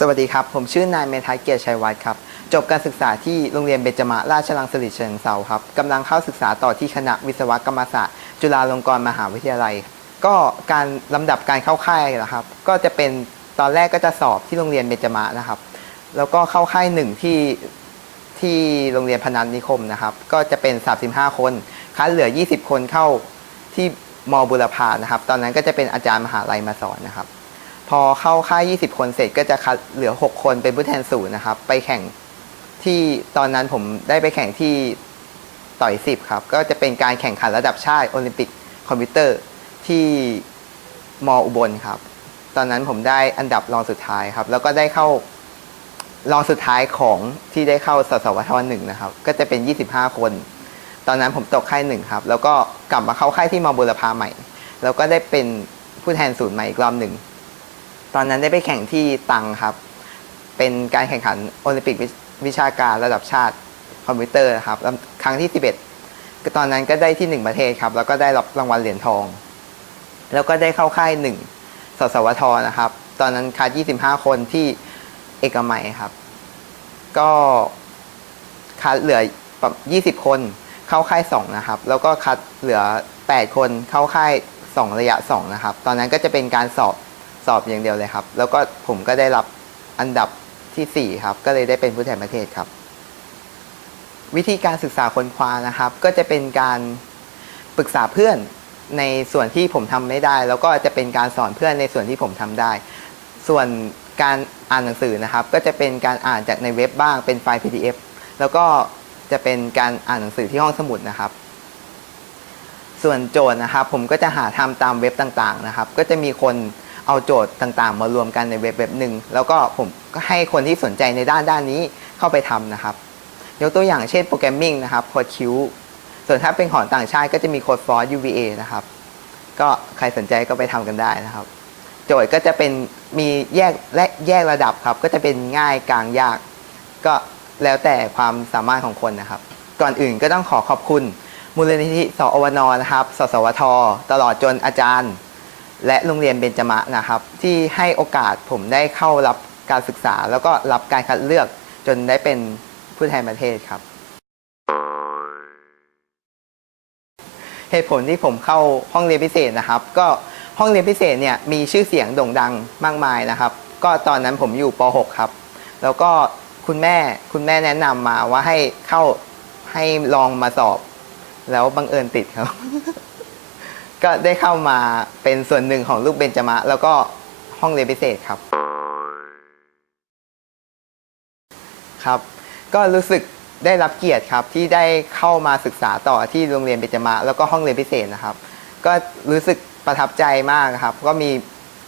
สวัสดีครับ ผมชื่อนายเมธาเกียรติชัยวัฒน์ครับ จบการศึกษาที่โรงเรียนเบญจมาราชลังสิริเชิงเซาครับกำลังเข้าศึกษาต่อที่คณะวิศวกรรมศาสตร์ จุฬาลงกรณ์มหาวิทยาลัย ก็การลำดับการเข้าค่ายนะครับ ก็จะเป็นตอนแรกก็จะสอบที่โรงเรียนเบญจมานะครับ แล้วก็เข้าค่ายหนึ่งที่ที่โรงเรียนพนันนิคมนะครับ ก็จะเป็น 35 คนคัดเหลือ 20 คนเข้าที่มบุรพานะครับ ตอนนั้นก็จะเป็นอาจารย์มหาลัยมาสอนนะครับ พอเข้าค่าย 20 คนเสร็จก็จะคัดเหลือ 6 คนเป็นผู้แทนศูนย์นะครับ ไปแข่งที่ตอนนั้นผมได้ไปแข่งที่ต่อย 10 ครับ ก็จะเป็นการแข่งขันระดับชาติโอลิมปิกคอมพิวเตอร์ที่มอ.อุบลครับ ตอนนั้นผมได้อันดับรองสุดท้ายครับ แล้วก็ได้เข้ารองสุดท้ายของที่ได้เข้าสสวทหนึ่งนะครับ ก็จะเป็น 25 คน ตอนนั้นผมตกค่ายหนึ่งครับ แล้วก็กลับมาเข้าค่ายที่มอบุรพาใหม่ แล้วก็ได้เป็นผู้แทนศูนย์ใหม่อีกรอบหนึ่ง ตอนนั้นได้ไปแข่งที่ตังครับ เป็นการแข่งขันโอลิมปิกวิชาการระดับชาติคอมพิวเตอร์ครับครั้งที่ 11ก็ตอนนั้นก็ได้ที่ 1 ประเทศครับ แล้วก็ได้รับรางวัลเหรียญทอง แล้วก็ได้เข้าค่าย 1 สสวทนะครับ ตอนนั้นคัด25 คนที่เอกมัยครับ ก็คัดเหลือ20 คนเข้าค่าย 2 นะครับ แล้วก็คัดเหลือ 8 คนเข้าค่าย 2 ระยะ 2 นะครับ ตอนนั้นก็จะเป็นการสอบ สอบอย่างเดียวเลยครับ แล้วก็ผมก็ได้รับอันดับทีสี่4ครับก็เลยได้เป็นผู้แทนประเทศครับ วิธีการศึกษาค้นคว้านะครับ ก็จะเป็นการปรึกษาเพื่อนในส่วนที่ผมทำไม่ได้ แล้วก็จะเป็นการสอนเพื่อนในส่วนที่ผมทำได้ ส่วนการอ่านหนังสือนะครับ ก็จะเป็นการอ่านจากในเว็บบ้างเป็นไฟล์ PDF แล้วก็จะเป็นการอ่านหนังสือที่ห้องสมุดนะครับ ส่วนโจทย์นะครับ ผมก็จะหาทำตามเว็บต่างๆนะครับ ก็จะมีคน เอาโจทย์ต่างๆ มารวมกันในเว็บเว็บหนึ่งแล้วก็ผมก็ให้คนที่สนใจในด้านด้านนี้เข้าไปทำนะครับยกตัวอย่างเช่นโปรแกรมมิ่งนะครับโค้ดคิวส่วนถ้าเป็นของต่างชาติก็จะมีโค้ดฟอร์ UVA นะครับ ก็ใครสนใจก็ไปทำกันได้นะครับ โจทย์ก็จะเป็นมีแยกและแยกระดับครับ ก็จะเป็นง่ายกลางยาก ก็แล้วแต่ความสามารถของคนนะครับ ก่อนอื่นก็ต้องขอขอบคุณมูลนิธิสอวนนะครับ สสวท ตลอดจนอาจารย์ และโรงเรียนเบญจมะนะครับ ที่ให้โอกาสผมได้เข้ารับการศึกษา แล้วก็รับการคัดเลือกจนได้เป็นผู้แทนประเทศครับ เหตุผลที่ผมเข้าห้องเรียนพิเศษนะครับ ก็ห้องเรียนพิเศษเนี่ยมีชื่อเสียงโด่งดังมากมายนะครับ ก็ตอนนั้นผมอยู่ป .6 ครับ แล้วก็คุณแม่คุณแม่แนะนำมาว่าให้เข้าให้ลองมาสอบ แล้วบังเอิญติดครับ ก็ได้เข้ามาเป็นส่วนหนึ่งของลูกเบญจมะ แล้วก็ห้องเรียนพิเศษครับ ครับ ก็รู้สึกได้รับเกียรติครับที่ได้เข้ามาศึกษาต่อที่โรงเรียนเบญจมะ แล้วก็ห้องเรียนพิเศษนะครับ ก็รู้สึกประทับใจมากครับ ก็มี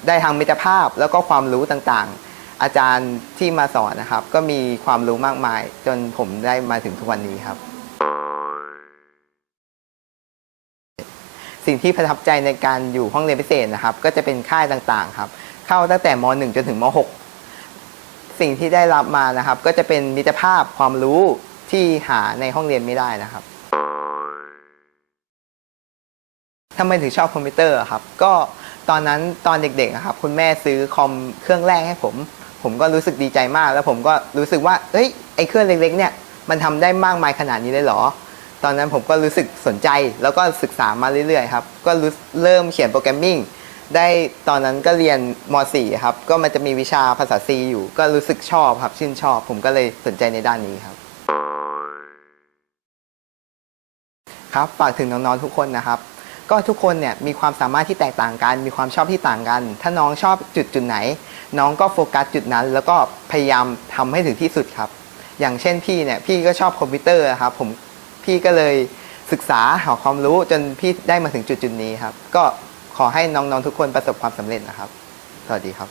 ได้ทางมิตรภาพแล้วก็ความรู้ต่างๆ อาจารย์ที่มาสอนนะครับ ก็มีความรู้มากมาย จนผมได้มาถึงทุกวันนี้ครับ สิ่งที่ประทับใจในการอยู่ห้องเรียนพิเศษนะครับ ก็จะเป็นค่ายต่างๆครับ เข้าตั้งแต่ม .1 จนถึงม .6 สิ่งที่ได้รับมานะครับ ก็จะเป็นมิตรภาพความรู้ที่หาในห้องเรียนไม่ได้นะครับทำไมถึงชอบคอมพิวเตอร์ครับ ก็ตอนนั้นตอนเด็กๆครับคุณแม่ซื้อคอมเครื่องแรกให้ผม ผมก็รู้สึกดีใจมาก แล้วผมก็รู้สึกว่าเอ้ยไอ้เครื่องเล็กๆเนี่ยมันทำได้มากมายขนาดนี้เลยเหรอ ตอนนั้นผมก็รู้สึกสนใจแล้วก็ศึกษามาเรื่อยๆครับ ก็รู้เริ่มเขียนโปรแกรมมิ่งได้ตอนนั้นก็เรียนม .4 ครับ ก็มันจะมีวิชาภาษา C อยู่ ก็รู้สึกชอบครับ ชื่นชอบ ผมก็เลยสนใจในด้านนี้ครับ ครับฝากถึงน้องๆทุกคนนะครับ ก็ทุกคนเนี่ยมีความสามารถที่แตกต่างกัน มีความชอบที่ต่างกัน ถ้าน้องชอบจุดจุดไหน น้องก็โฟกัสจุดนั้น แล้วก็พยายามทำให้ถึงที่สุดครับ อย่างเช่นพี่เนี่ยพี่ก็ชอบคอมพิวเตอร์ครับผม พี่ก็เลยศึกษาหาความรู้จนพี่ได้มาถึงจุดจุดนี้ครับ ก็ขอให้น้องๆทุกคนประสบความสำเร็จนะครับ สวัสดีครับ